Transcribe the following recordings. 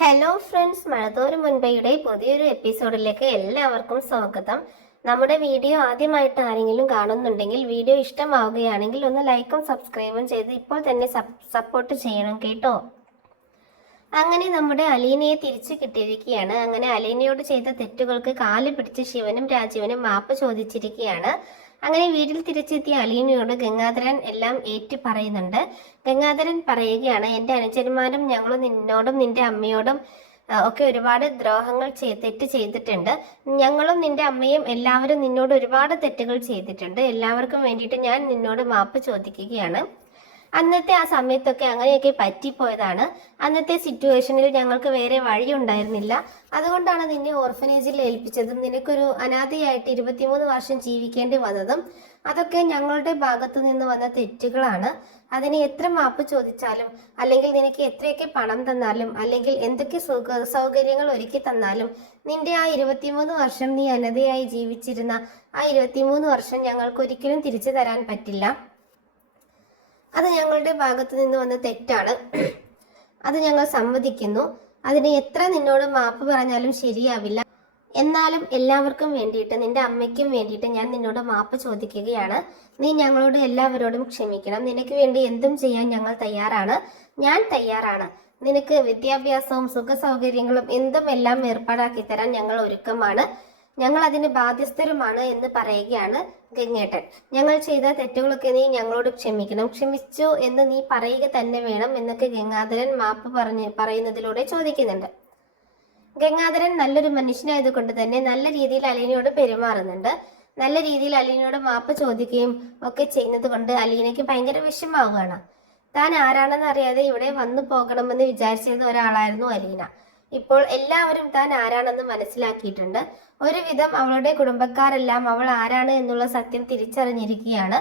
Hello friends, മഴതോരു മുൻപയുടെ പുതിയൊരു എപ്പിസോഡിലേക്ക് എല്ലാവർക്കും സ്വാഗതം. നമ്മുടെ വീഡിയോ ആദ്യമായിട്ട് ആരെങ്കിലും കാണുന്നുണ്ടെങ്കിൽ വീഡിയോ ഇഷ്ടമാവുകയാണെങ്കിൽ ഒന്ന് ലൈക്കും സബ്സ്ക്രൈബും ചെയ്ത് ഇപ്പോൾ തന്നെ സപ്പോർട്ട് ചെയ്യണം കേട്ടോ. അങ്ങനെ നമ്മുടെ അലീനയെ തിരിച്ചു കിട്ടിയിരിക്കുകയാണ്. അങ്ങനെ അലീനയോട് ചെയ്ത തെറ്റുകൾക്ക് കാല് പിടിച്ച് ശിവനും രാജീവനും മാപ്പ് ചോദിച്ചിരിക്കുകയാണ്. അങ്ങനെ വീട്ടിൽ തിരിച്ചെത്തിയ അലീനയോട് ഗംഗാധരൻ എല്ലാം ഏറ്റു പറയുന്നുണ്ട്. ഗംഗാധരൻ പറയുകയാണ്, എൻ്റെ അനുജന്മാരും ഞങ്ങളും നിന്നോടും നിന്റെ അമ്മയോടും ഒക്കെ ഒരുപാട് ദ്രോഹങ്ങൾ തെറ്റ് ചെയ്തിട്ടുണ്ട്. ഞങ്ങളും നിന്റെ അമ്മയും എല്ലാവരും നിന്നോട് ഒരുപാട് തെറ്റുകൾ ചെയ്തിട്ടുണ്ട്. എല്ലാവർക്കും വേണ്ടിയിട്ട് ഞാൻ നിന്നോട് മാപ്പ് ചോദിക്കുകയാണ്. അന്നത്തെ ആ സമയത്തൊക്കെ അങ്ങനെയൊക്കെ പറ്റിപ്പോയതാണ്. അന്നത്തെ സിറ്റുവേഷനിൽ ഞങ്ങൾക്ക് വേറെ വഴി ഉണ്ടായിരുന്നില്ല. അതുകൊണ്ടാണ് നിന്നെ ഓർഫനേജിൽ ഏൽപ്പിച്ചതും നിനക്കൊരു അനാഥയായിട്ട് 23 വർഷം ജീവിക്കേണ്ടി വന്നതും. അതൊക്കെ ഞങ്ങളുടെ ഭാഗത്തു നിന്ന് വന്ന തെറ്റുകളാണ്. അതിന് എത്ര മാപ്പ് ചോദിച്ചാലും, അല്ലെങ്കിൽ നിനക്ക് എത്രയൊക്കെ പണം തന്നാലും, അല്ലെങ്കിൽ എന്തൊക്കെ സൗകര്യങ്ങൾ ഒരുക്കി തന്നാലും, നിന്റെ ആ 23 വർഷം നീ അനാഥയായി ജീവിച്ചിരുന്ന ആ 23 വർഷം ഞങ്ങൾക്ക് ഒരിക്കലും തിരിച്ചു തരാൻ പറ്റില്ല. അത് ഞങ്ങളുടെ ഭാഗത്ത് നിന്ന് വന്ന തെറ്റാണ്. അത് ഞങ്ങൾ സമ്മതിക്കുന്നു. അതിന് എത്ര നിന്നോട് മാപ്പ് പറഞ്ഞാലും ശരിയാവില്ല. എന്നാലും എല്ലാവർക്കും വേണ്ടിയിട്ട്, നിന്റെ അമ്മയ്ക്കും വേണ്ടിയിട്ട് ഞാൻ നിന്നോട് മാപ്പ് ചോദിക്കുകയാണ്. നീ ഞങ്ങളോട് എല്ലാവരോടും ക്ഷമിക്കണം. നിനക്ക് വേണ്ടി എന്തും ചെയ്യാൻ ഞങ്ങൾ തയ്യാറാണ്. ഞാൻ തയ്യാറാണ്. നിനക്ക് വിദ്യാഭ്യാസവും സുഖ സൗകര്യങ്ങളും എന്തും എല്ലാം ഏർപ്പാടാക്കി തരാൻ ഞങ്ങൾ ഒരുക്കമാണ്. ഞങ്ങൾ അതിന് ബാധ്യസ്ഥരുമാണ് എന്ന് പറയുകയാണ് ഗംഗേട്ടൻ. ഞങ്ങൾ ചെയ്ത തെറ്റുകളൊക്കെ നീ ഞങ്ങളോട് ക്ഷമിക്കണം. ക്ഷമിച്ചു എന്ന് നീ പറയുക തന്നെ വേണം എന്നൊക്കെ ഗംഗാധരൻ മാപ്പ് പറയുന്നതിലൂടെ ചോദിക്കുന്നുണ്ട്. ഗംഗാധരൻ നല്ലൊരു മനുഷ്യനായതുകൊണ്ട് തന്നെ നല്ല രീതിയിൽ അലീനയോട് പെരുമാറുന്നുണ്ട്. നല്ല രീതിയിൽ അലീനയോട് മാപ്പ് ചോദിക്കുകയും ഒക്കെ ചെയ്യുന്നത് കൊണ്ട് അലീനയ്ക്ക് ഭയങ്കര വിഷമാവുകയാണ്. താൻ ആരാണെന്ന് അറിയാതെ ഇവിടെ വന്നു പോകണമെന്ന് വിചാരിച്ചിരുന്ന ഒരാളായിരുന്നു അലീന. ഇപ്പോൾ എല്ലാവരും താൻ ആരാണെന്ന് മനസ്സിലാക്കിയിട്ടുണ്ട്. ഒരുവിധം അവളുടെ കുടുംബക്കാരെല്ലാം അവൾ ആരാണ് എന്നുള്ള സത്യം തിരിച്ചറിഞ്ഞിരിക്കുകയാണ്.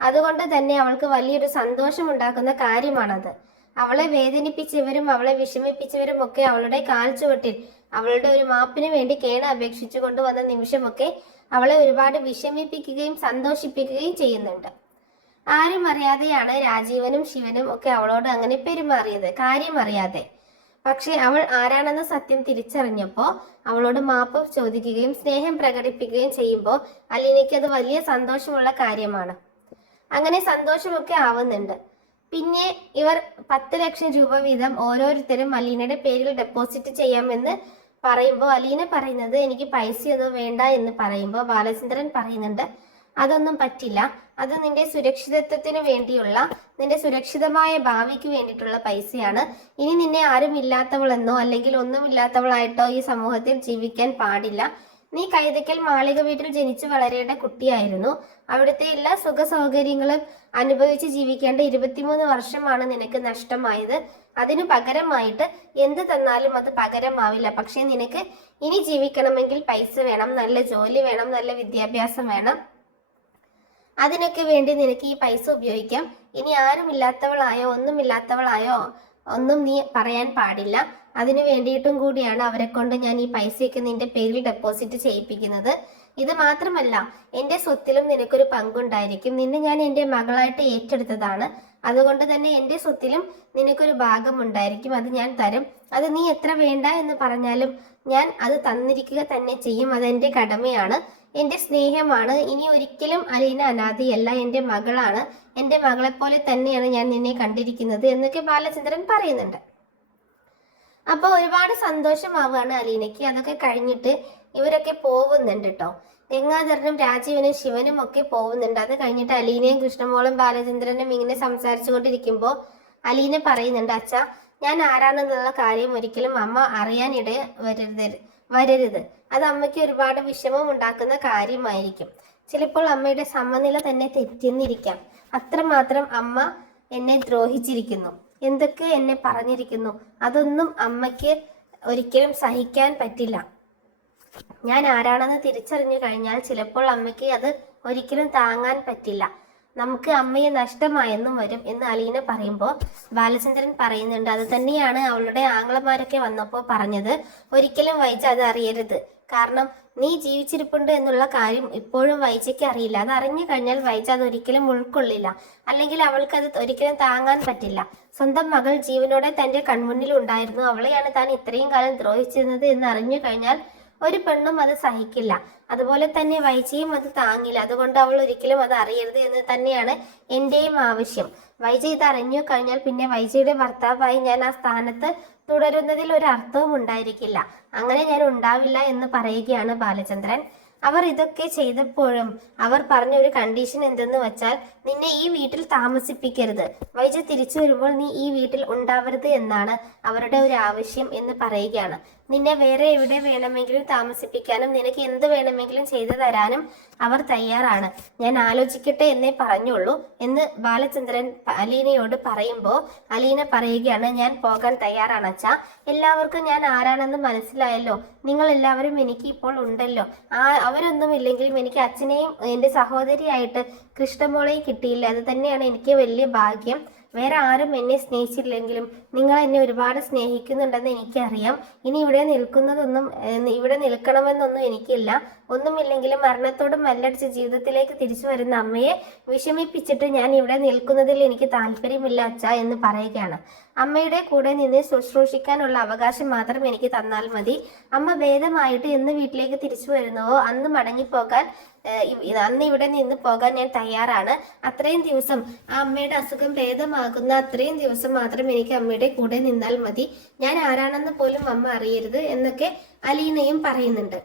അതുകൊണ്ട് തന്നെ അവൾക്ക് വലിയൊരു സന്തോഷമുണ്ടാക്കുന്ന കാര്യമാണത്. അവളെ വേദനിപ്പിച്ചവരും അവളെ വിഷമിപ്പിച്ചവരും ഒക്കെ അവളുടെ കാൽ ചുവട്ടിൽ അവളുടെ ഒരു മാപ്പിന് വേണ്ടി കേണ അപേക്ഷിച്ചു കൊണ്ടുവന്ന നിമിഷമൊക്കെ അവളെ ഒരുപാട് വിഷമിപ്പിക്കുകയും സന്തോഷിപ്പിക്കുകയും ചെയ്യുന്നുണ്ട്. ആരും അറിയാതെയാണ് രാജീവനും ശിവനും ഒക്കെ അവളോട് അങ്ങനെ പെരുമാറിയത്, കാര്യം അറിയാതെ. പക്ഷെ അവൾ ആരാണെന്ന സത്യം തിരിച്ചറിഞ്ഞപ്പോൾ അവളോട് മാപ്പ് ചോദിക്കുകയും സ്നേഹം പ്രകടിപ്പിക്കുകയും ചെയ്യുമ്പോൾ അലീനയ്ക്ക് അത് വലിയ സന്തോഷമുള്ള കാര്യമാണ്. അങ്ങനെ സന്തോഷമൊക്കെ ആവുന്നുണ്ട്. പിന്നെ ഇവർ 10 ലക്ഷം രൂപ വീതം ഓരോരുത്തരും അലീനയുടെ പേരിൽ ഡെപ്പോസിറ്റ് ചെയ്യാമെന്ന് പറയുമ്പോൾ അലീന പറയുന്നത് എനിക്ക് പൈസയൊന്നും വേണ്ട എന്ന് പറയുമ്പോൾ ബാലചന്ദ്രൻ പറയുന്നുണ്ട് അതൊന്നും പറ്റില്ല. അത് നിന്റെ സുരക്ഷിതത്വത്തിന് വേണ്ടിയുള്ള, നിന്റെ സുരക്ഷിതമായ ഭാവിക്ക് വേണ്ടിയിട്ടുള്ള പൈസയാണ്. ഇനി നിന്നെ ആരും ഇല്ലാത്തവളെന്നോ അല്ലെങ്കിൽ ഒന്നുമില്ലാത്തവളായിട്ടോ ഈ സമൂഹത്തിൽ ജീവിക്കാൻ പാടില്ല. നീ കൈതക്കൽ മാളിക വീട്ടിൽ ജനിച്ചു വളരേണ്ട കുട്ടിയായിരുന്നു. അവിടുത്തെ എല്ലാ സുഖ സൗകര്യങ്ങളും അനുഭവിച്ച് ജീവിക്കേണ്ട 23 വർഷമാണ് നിനക്ക് നഷ്ടമായത്. അതിനു പകരമായിട്ട് എന്ത് തന്നാലും അത് പകരമാവില്ല. പക്ഷെ നിനക്ക് ഇനി ജീവിക്കണമെങ്കിൽ പൈസ വേണം, നല്ല ജോലി വേണം, നല്ല വിദ്യാഭ്യാസം വേണം. അതിനൊക്കെ വേണ്ടി നിനക്ക് ഈ പൈസ ഉപയോഗിക്കാം. ഇനി ആരുമില്ലാത്തവളായോ ഒന്നുമില്ലാത്തവളായോ ഒന്നും നീ പറയാൻ പാടില്ല. അതിനു വേണ്ടിയിട്ടും കൂടിയാണ് അവരെ കൊണ്ട് ഞാൻ ഈ പൈസയൊക്കെ നിന്റെ പേരിൽ ഡെപ്പോസിറ്റ് ചെയ്യിപ്പിക്കുന്നത്. ഇത് മാത്രമല്ല, എൻ്റെ സ്വത്തിലും നിനക്കൊരു പങ്കുണ്ടായിരിക്കും. നിന്നെ ഞാൻ എൻ്റെ മകളായിട്ട് ഏറ്റെടുത്തതാണ്. അതുകൊണ്ട് തന്നെ എൻ്റെ സ്വത്തിലും നിനക്കൊരു ഭാഗം ഉണ്ടായിരിക്കും. അത് ഞാൻ തരും. അത് നീ എത്ര വേണ്ട എന്ന് പറഞ്ഞാലും ഞാൻ അത് തന്നിരിക്കുക തന്നെ ചെയ്യും. അതെൻ്റെ കടമയാണ്, എൻ്റെ സ്നേഹമാണ്. ഇനി ഒരിക്കലും അലീന അനാഥയല്ല, എൻ്റെ മകളാണ്. എൻ്റെ മകളെപ്പോലെ തന്നെയാണ് ഞാൻ നിന്നെ കണ്ടിരിക്കുന്നത് എന്നൊക്കെ ബാലചന്ദ്രൻ പറയുന്നുണ്ട്. അപ്പോൾ ഒരുപാട് സന്തോഷമാവുകയാണ് അലീനയ്ക്ക്. അതൊക്കെ കഴിഞ്ഞിട്ട് ഇവരൊക്കെ പോകുന്നുണ്ട് കേട്ടോ. ഗംഗാധരനും രാജീവനും ശിവനും ഒക്കെ പോകുന്നുണ്ട്. അത് കഴിഞ്ഞിട്ട് അലീനയും കൃഷ്ണമോളും ബാലചന്ദ്രനും ഇങ്ങനെ സംസാരിച്ചു കൊണ്ടിരിക്കുമ്പോൾ അലീന പറയുന്നുണ്ട്, അച്ഛാ, ഞാൻ ആരാണെന്നുള്ള കാര്യം ഒരിക്കലും അമ്മ അറിയാനിട വരരുത്. അത് അമ്മയ്ക്ക് ഒരുപാട് വിഷമം ഉണ്ടാക്കുന്ന കാര്യമായിരിക്കും. ചിലപ്പോൾ അമ്മയുടെ സമനില തന്നെ തെറ്റിന്നിരിക്കാം. അത്രമാത്രം അമ്മ എന്നെ ദ്രോഹിച്ചിരിക്കുന്നു, എന്തൊക്കെ എന്നെ പറഞ്ഞിരിക്കുന്നു. അതൊന്നും അമ്മയ്ക്ക് ഒരിക്കലും സഹിക്കാൻ പറ്റില്ല. ഞാൻ ആരാണെന്ന് തിരിച്ചറിഞ്ഞു കഴിഞ്ഞാൽ ചിലപ്പോൾ അമ്മയ്ക്ക് അത് ഒരിക്കലും താങ്ങാൻ പറ്റില്ല. നമുക്ക് അമ്മയെ നഷ്ടമായെന്നും വരും എന്ന് അലീന പറയുമ്പോൾ ബാലചന്ദ്രൻ പറയുന്നുണ്ട്, അത് തന്നെയാണ് അവളുടെ ആങ്ങളമാരൊക്കെ വന്നപ്പോൾ പറഞ്ഞത്. ഒരിക്കലും വൈജ അത് അറിയരുത്. കാരണം നീ ജീവിച്ചിരിപ്പുണ്ട് എന്നുള്ള കാര്യം ഇപ്പോഴും വൈജയ്ക്ക് അറിയില്ല. അത് അറിഞ്ഞു കഴിഞ്ഞാൽ വൈജ അത് ഒരിക്കലും ഉൾക്കൊള്ളില്ല, അല്ലെങ്കിൽ അവൾക്ക് അത് ഒരിക്കലും താങ്ങാൻ പറ്റില്ല. സ്വന്തം മകൾ ജീവനോടെ തന്റെ കൺമുന്നിൽ ഉണ്ടായിരുന്നു, അവളെയാണ് താൻ ഇത്രയും കാലം ദ്രോഹിച്ചിരുന്നത് എന്ന് അറിഞ്ഞു കഴിഞ്ഞാൽ ഒരു പെണ്ണും അത് സഹിക്കില്ല. അതുപോലെ തന്നെ വൈജയും അത് താങ്ങില്ല. അതുകൊണ്ട് അവൾ ഒരിക്കലും അത് അറിയരുത് എന്ന് തന്നെയാണ് എന്റെയും ആവശ്യം. വൈജ ഇത് അറിഞ്ഞു കഴിഞ്ഞാൽ പിന്നെ വൈജയുടെ ഭർത്താവായി ഞാൻ ആ സ്ഥാനത്ത് തുടരുന്നതിൽ ഒരു അർത്ഥവും ഉണ്ടായിരിക്കില്ല. അങ്ങനെ ഞാൻ ഉണ്ടാവില്ല എന്ന് പറയുകയാണ് ബാലചന്ദ്രൻ. അവർ ഇതൊക്കെ ചെയ്തപ്പോഴും അവർ പറഞ്ഞ ഒരു കണ്ടീഷൻ എന്തെന്ന് വെച്ചാൽ, നിന്നെ ഈ വീട്ടിൽ താമസിപ്പിക്കരുത്, വൈജ തിരിച്ചു വരുമ്പോൾ നീ ഈ വീട്ടിൽ ഉണ്ടാവരുത് എന്നാണ് അവരുടെ ഒരു ആവശ്യം എന്ന് പറയുകയാണ്. നിന്നെ വേറെ എവിടെ വേണമെങ്കിലും താമസിപ്പിക്കാനും നിനക്ക് എന്ത് വേണമെങ്കിലും ചെയ്തു തരാനും അവർ തയ്യാറാണ്, ഞാൻ ആലോചിക്കട്ടെ എന്നേ പറഞ്ഞുള്ളൂ എന്ന് ബാലചന്ദ്രൻ അലീനയോട് പറയുമ്പോൾ അലീന പറയുകയാണ്, ഞാൻ പോകാൻ തയ്യാറാണ് അച്ഛാ. എല്ലാവർക്കും ഞാൻ ആരാണെന്ന് മനസ്സിലായല്ലോ, നിങ്ങൾ എല്ലാവരും എനിക്ക് ഇപ്പോൾ ഉണ്ടല്ലോ. അവരൊന്നും ഇല്ലെങ്കിലും എനിക്ക് അച്ഛനെയും എൻ്റെ സഹോദരിയായിട്ട് കൃഷ്ണമോളെയും കിട്ടിയില്ല, അത് തന്നെയാണ് എനിക്ക് വലിയ ഭാഗ്യം. വേറെ ആരും എന്നെ സ്നേഹിച്ചില്ലെങ്കിലും നിങ്ങൾ എന്നെ ഒരുപാട് സ്നേഹിക്കുന്നുണ്ടെന്ന് എനിക്കറിയാം. ഇനി ഇവിടെ നിൽക്കണമെന്നൊന്നും എനിക്കില്ല. ഒന്നുമില്ലെങ്കിലും മരണത്തോട് മല്ലടിച്ച് ജീവിതത്തിലേക്ക് തിരിച്ചു വരുന്ന അമ്മയെ വിഷമിപ്പിച്ചിട്ട് ഞാൻ ഇവിടെ നിൽക്കുന്നതിൽ എനിക്ക് താല്പര്യമില്ല അച്ഛാ എന്ന് പറയുകയാണ്. അമ്മയുടെ കൂടെ നിന്ന് ശുശ്രൂഷിക്കാനുള്ള അവകാശം മാത്രം എനിക്ക് തന്നാൽ മതി. അമ്മ ഭേദമായിട്ട് എന്ന് വീട്ടിലേക്ക് തിരിച്ചു വരുന്നുവോ അന്ന് മടങ്ങിപ്പോകാൻ, അന്ന് ഇവിടെ നിന്ന് പോകാൻ ഞാൻ തയ്യാറാണ്. അത്രയും ദിവസം ആ അമ്മയുടെ അസുഖം ഭേദമാകുന്ന അത്രയും ദിവസം മാത്രം എനിക്ക് അമ്മയുടെ കൂടെ നിന്നാൽ മതി. ഞാൻ ആരാണെന്ന് പോലും അമ്മ അറിയരുത് എന്നൊക്കെ അലീനയും പറയുന്നുണ്ട്.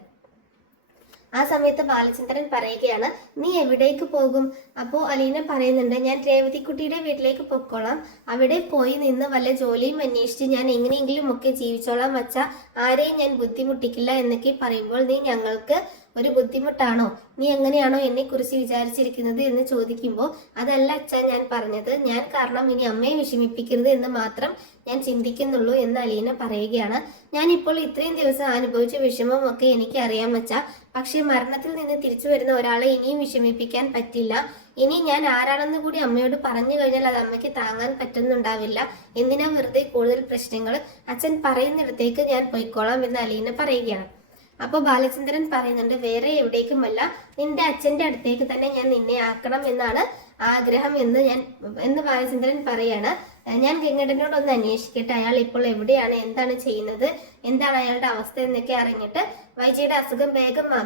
ആ സമയത്ത് ബാലചന്ദ്രൻ പറയുകയാണ്, നീ എവിടേക്ക് പോകും? അപ്പോൾ അലീന പറയുന്നുണ്ട്, ഞാൻ രേവതിക്കുട്ടിയുടെ വീട്ടിലേക്ക് പൊക്കോളാം, അവിടെ പോയി നിന്ന് വല്ല ജോലിയും അന്വേഷിച്ച് ഞാൻ എങ്ങനെയെങ്കിലും ഒക്കെ ജീവിച്ചോളാം വച്ചാ, ആരെയും ഞാൻ ബുദ്ധിമുട്ടിക്കില്ല എന്നൊക്കെ പറയുമ്പോൾ, നീ ഞങ്ങൾക്ക് ഒരു ബുദ്ധിമുട്ടാണോ? നീ എങ്ങനെയാണോ എന്നെ കുറിച്ച് വിചാരിച്ചിരിക്കുന്നത് എന്ന് ചോദിക്കുമ്പോൾ, അതല്ല അച്ഛാ ഞാൻ പറഞ്ഞത്, ഞാൻ കാരണം ഇനി അമ്മയെ വിഷമിപ്പിക്കരുത് എന്ന് മാത്രം ഞാൻ ചിന്തിക്കുന്നുള്ളൂ എന്ന് അലീന പറയുകയാണ്. ഞാനിപ്പോൾ ഇത്രയും ദിവസം അനുഭവിച്ച വിഷമമൊക്കെ എനിക്ക് അറിയാൻ വച്ചാ, പക്ഷെ മരണത്തിൽ നിന്ന് തിരിച്ചു വരുന്ന ഒരാളെ ഇനിയും വിഷമിപ്പിക്കാൻ പറ്റില്ല. ഇനി ഞാൻ ആരാണെന്ന് കൂടി അമ്മയോട് പറഞ്ഞു കഴിഞ്ഞാൽ അത് അമ്മയ്ക്ക് താങ്ങാൻ പറ്റുന്നുണ്ടാവില്ല. എന്തിനാ വെറുതെ കൂടുതൽ പ്രശ്നങ്ങൾ? അച്ഛൻ പറയുന്നിടത്തേക്ക് ഞാൻ പോയിക്കോളാം എന്ന് അലീന പറയുകയാണ്. അപ്പോൾ ബാലചന്ദ്രൻ പറയുന്നുണ്ട്, വേറെ എവിടേക്കുമല്ല, നിന്റെ അച്ഛൻ്റെ അടുത്തേക്ക് തന്നെ ഞാൻ നിന്നെ ആക്കണം എന്നാണ് ആഗ്രഹം എന്ന് ബാലചന്ദ്രൻ പറയാണ്. ഞാൻ ഗംഗേട്ടനോട് ഒന്ന് അന്വേഷിക്കട്ടെ, അയാൾ ഇപ്പോൾ എവിടെയാണ്, എന്താണ് ചെയ്യുന്നത്, എന്താണ് അയാളുടെ അവസ്ഥ എന്നൊക്കെ അറിഞ്ഞിട്ട് വൈജയുടെ അസുഖം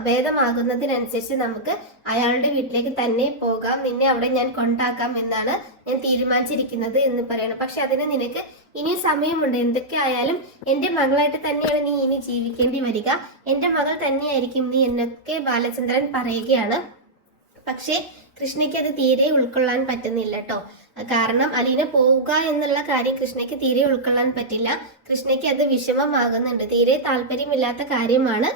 ഭേദമാകുന്നതിനനുസരിച്ച് നമുക്ക് അയാളുടെ വീട്ടിലേക്ക് തന്നെ പോകാം, നിന്നെ അവിടെ ഞാൻ കൊണ്ടാക്കാം എന്നാണ് ഞാൻ തീരുമാനിച്ചിരിക്കുന്നത് എന്ന് പറയണം. പക്ഷെ അതിന് നിനക്ക് ഇനി സമയമുണ്ട്. എന്തൊക്കെ ആയാലും എൻ്റെ മകളായിട്ട് തന്നെയാണ് നീ ഇനി ജീവിക്കേണ്ടി വരിക, എൻ്റെ മകൾ തന്നെയായിരിക്കും നീ എന്നൊക്കെ ബാലചന്ദ്രൻ പറയുകയാണ്. പക്ഷേ കൃഷ്ണയ്ക്ക് അത് തീരെ ഉൾക്കൊള്ളാൻ പറ്റുന്നില്ല കേട്ടോ. കാരണം അലീന പോവുക എന്നുള്ള കാര്യം കൃഷ്ണയ്ക്ക് തീരെ ഉൾക്കൊള്ളാൻ പറ്റില്ല. കൃഷ്ണയ്ക്ക് അത് വിഷമമാകുന്നുണ്ട്, തീരെ താല്പര്യമില്ലാത്ത കാര്യമാണ്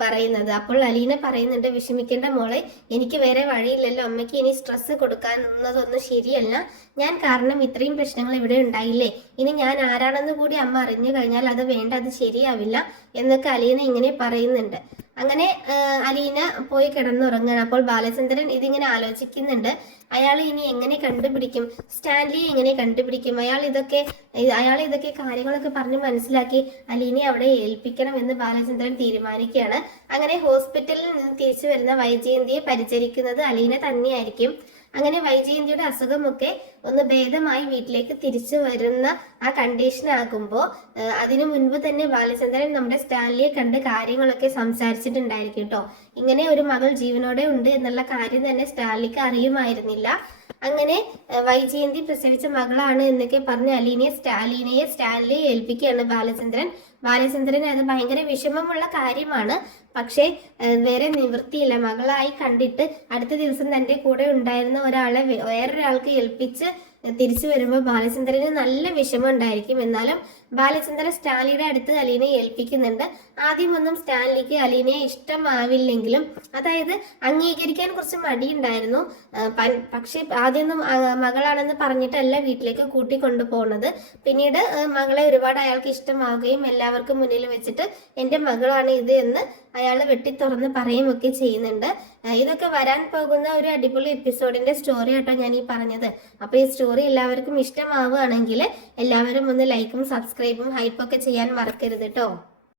പറയുന്നത്. അപ്പോൾ അലീന പറയുന്നുണ്ട്, വിഷമിക്കേണ്ട മോളെ, എനിക്ക് വേറെ വഴിയില്ലല്ലോ, അമ്മയ്ക്ക് ഇനി സ്ട്രെസ് കൊടുക്കാവുന്നതൊന്നും ശരിയല്ല. ഞാൻ കാരണം ഇത്രയും പ്രശ്നങ്ങൾ ഇവിടെ ഉണ്ടായില്ലേ, ഇനി ഞാൻ ആരാണെന്ന് കൂടി അമ്മ അറിഞ്ഞു കഴിഞ്ഞാൽ അത് വേണ്ട, അത് ശരിയാവില്ല എന്നൊക്കെ അലീന ഇങ്ങനെ പറയുന്നുണ്ട്. അങ്ങനെ അലീന പോയി കിടന്നുറങ്ങാണ്. അപ്പോൾ ബാലചന്ദ്രൻ ഇതിങ്ങനെ ആലോചിക്കുന്നുണ്ട്, അയാൾ ഇനി എങ്ങനെ കണ്ടുപിടിക്കും, സ്റ്റാൻലിയെ എങ്ങനെ കണ്ടുപിടിക്കും, അയാൾ ഇതൊക്കെ കാര്യങ്ങളൊക്കെ പറഞ്ഞ് മനസ്സിലാക്കി അലീനയെ അവിടെ ഏൽപ്പിക്കണം എന്ന് ബാലചന്ദ്രൻ തീരുമാനിക്കുകയാണ്. അങ്ങനെ ഹോസ്പിറ്റലിൽ നിന്ന് തിരിച്ചു വരുന്ന വൈജയന്തിയെ പരിചരിക്കുന്നത് അലീന തന്നെയായിരിക്കും. അങ്ങനെ വൈജയന്തിയുടെ അസുഖമൊക്കെ ഒന്ന് ഭേദമായി വീട്ടിലേക്ക് തിരിച്ചു വരുന്ന ആ കണ്ടീഷൻ ആകുമ്പോൾ അതിനു മുൻപ് തന്നെ ബാലചന്ദ്രൻ നമ്മുടെ സ്റ്റാൻലിയെ കണ്ട് കാര്യങ്ങളൊക്കെ സംസാരിച്ചിട്ടുണ്ടായിരിക്കും കേട്ടോ. ഇങ്ങനെ ഒരു മകൾ ജീവനോടെ ഉണ്ട് എന്നുള്ള കാര്യം തന്നെ സ്റ്റാൻലിക്ക് അറിയുമായിരുന്നില്ല. അങ്ങനെ വൈജയന്തി പ്രസവിച്ച മകളാണ് എന്നൊക്കെ പറഞ്ഞ് അലീനയെ സ്റ്റാൻലിയെ ഏൽപ്പിക്കുകയാണ് ബാലചന്ദ്രൻ അത് ഭയങ്കര വിഷമമുള്ള കാര്യമാണ്. പക്ഷേ വേറെ നിവൃത്തിയില്ല. മകളായി കണ്ടിട്ട് അടുത്ത ദിവസം തൻ്റെ കൂടെ ഉണ്ടായിരുന്ന ഒരാളെ വേറൊരാൾക്ക് ഏൽപ്പിച്ച് തിരിച്ചു വരുമ്പോൾ ബാലചന്ദ്രന് നല്ല വിഷമം ഉണ്ടായിരിക്കും. എന്നാലും ബാലചന്ദ്രൻ സ്റ്റാൻലിയുടെ അടുത്ത് അലീനയെ ഏൽപ്പിക്കുന്നുണ്ട്. ആദ്യമൊന്നും സ്റ്റാൻലിക്ക് അലീനയെ ഇഷ്ടമാവില്ലെങ്കിലും, അതായത് അംഗീകരിക്കാൻ കുറച്ച് മടിയുണ്ടായിരുന്നു. പക്ഷെ ആദ്യമൊന്നും മകളാണെന്ന് പറഞ്ഞിട്ടല്ല വീട്ടിലേക്ക് കൂട്ടിക്കൊണ്ടുപോകുന്നത്. പിന്നീട് മകളെ ഒരുപാട് അയാൾക്ക് ഇഷ്ടമാവുകയും എല്ലാവർക്കും മുന്നിൽ വെച്ചിട്ട് എൻ്റെ മകളാണ് ഇത് എന്ന് അയാൾ വെട്ടിത്തുറന്ന് പറയുകയൊക്കെ ചെയ്യുന്നുണ്ട്. ഇതൊക്കെ വരാൻ പോകുന്ന ഒരു അടിപൊളി എപ്പിസോഡിന്റെ സ്റ്റോറി ആട്ടോ ഞാൻ ഈ പറഞ്ഞത്. അപ്പോൾ ഈ സ്റ്റോറി എല്ലാവർക്കും ഇഷ്ടമാവുകയാണെങ്കിൽ എല്ലാവരും ഒന്ന് ലൈക്കും സബ്സ്ക്രൈബും ഹൈപ്പൊക്കെ ചെയ്യാൻ മറക്കരുത് കേട്ടോ.